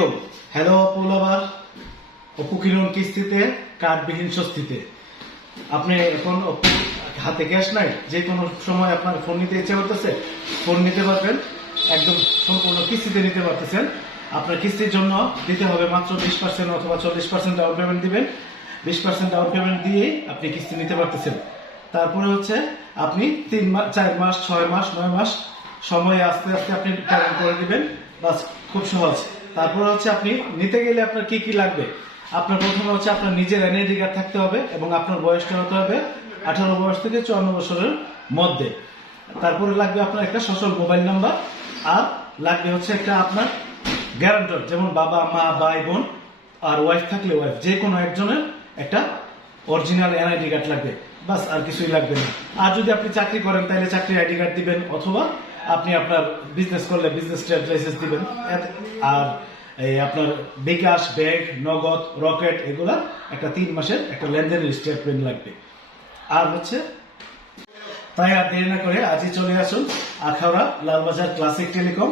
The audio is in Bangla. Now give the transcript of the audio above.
আলাইকুম। হ্যালো অপুলাবার অপু কিরণ কিস্তিতে কার্ডবিহীন স্বস্তিতে। আপনি এখন হাতে ক্যাশ নাই, যে কোনো সময় আপনার ফোন নিতে ইচ্ছা করতেছে, ফোন নিতে পারবেন, একদম সম্পূর্ণ কিস্তিতে নিতে পারতেছেন। আপনার কিস্তির জন্য দিতে হবে মাত্র 20% অথবা 40% ডাউন পেমেন্ট দিবেন। 20% ডাউন পেমেন্ট দিয়ে আপনি কিস্তি নিতে পারতেছেন। তারপরে হচ্ছে আপনি 3 মাস, 4 মাস, 6 মাস, 9 মাস সময়ে আস্তে আস্তে আপনি পেমেন্ট করে দিবেন। বাস, খুব সহজ। তারপরে হচ্ছে আপনি নিতে গেলে আপনার কি কি লাগবে? আপনার প্রথমে হচ্ছে আপনার নিজের এনআইডি কার্ড থাকতে হবে এবং আপনার বয়সটা হতে হবে 18 বয়স থেকে 54 বছরের মধ্যে। তারপরে লাগবে আপনার একটা সচল মোবাইল নাম্বার, আর লাগবে হচ্ছে একটা আপনার গ্যারান্টর, যেমন বাবা, মা, ভাই, বোন, আর ওয়াইফ থাকলে ওয়াইফ, যে কোনো একজনের একটা অরিজিনাল এনআইডি কার্ড লাগবে। বাস, আর কিছুই লাগবে না। আর যদি আপনি চাকরি করেন তাহলে চাকরির আইডি কার্ড দিবেন, অথবা আপনি আপনার বিজনেস করলে বিজনেস ট্রেড লাইসেন্স দিবেন। আর এই আপনার বিকাশ, ব্যাংক, নগদ, রকেট, এগুলা একটা 3 মাসের একটা লেনদেনের স্টেটমেন্ট লাগবে। আর হচ্ছে তাই আর দেরি না করে আজই চলে আসুন আখাউড়া লালবাজার ক্লাসিক টেলিকম।